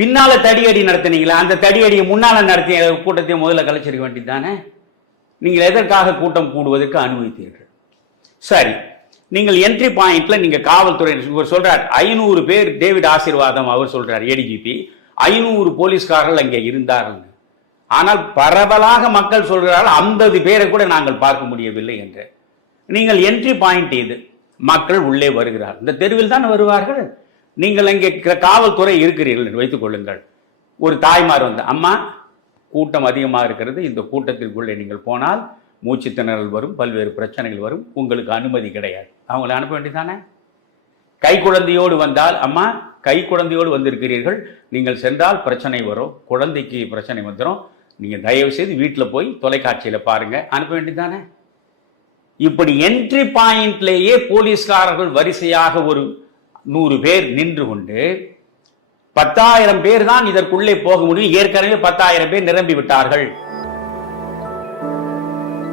பின்னால தடியடி நடத்தினீங்களா? அந்த தடியடியை முன்னால நடத்திய கூட்டத்தை முதல்ல கலைச்சிருக்க வேண்டியது தானே நீங்கள் எதற்காக கூட்டம் கூடுவதற்கு அனுமதித்தீர்கள்? சரி. நீங்கள் என்ட்ரி பாயிண்ட்ல நீங்க காவல்துறை இவர் சொல்றார் ஐநூறு பேர் டேவிட் ஆசீர்வாதம் அவர் சொல்றார் ஏடிஜிபி ஐநூறு போலீஸ்காரர்கள் அங்கே இருந்தார்கள். ஆனால் பரவலாக மக்கள் சொல்கிறார்கள் ஐம்பது பேரை கூட நாங்கள் பார்க்க முடியவில்லை என்று. நீங்கள் என்ட்ரி பாயிண்ட் இது மக்கள் உள்ளே வருகிறார் இந்த தெருவில் தான் வருவார்கள்? நீங்கள் அங்கே காவல்துறை இருக்கிறீர்கள் என்று வைத்துக் கொள்ளுங்கள். ஒரு தாய்மார் வந்து அம்மா கூட்டம் அதிகமாக இருக்கிறது. இந்த கூட்டத்திற்குள்ளே நீங்கள் போனால் மூச்சு திணறல் வரும் பல்வேறு பிரச்சனைகள் வரும். உங்களுக்கு அனுமதி கிடையாது. அவங்களை அனுப்ப வேண்டியதானே கை குழந்தையோடு வந்தால் அம்மா கை குழந்தையோடு வந்திருக்கிறீர்கள். நீங்கள் சென்றால் பிரச்சனை வரும். குழந்தைக்கு பிரச்சனை வந்துடும் நீங்கள் தயவு செய்து வீட்டில் போய் தொலைக்காட்சியில் பாருங்கள் அனுப்ப வேண்டியதானே இப்படி என்ட்ரி பாயிண்ட்லேயே போலீஸ்காரர்கள் வரிசையாக ஒரு நூறு பேர் நின்று கொண்டு பத்தாயிரம் பேர் தான் இதற்குள்ளே போக முடியும். ஏற்கனவே பத்தாயிரம் பேர் நிரம்பி விட்டார்கள்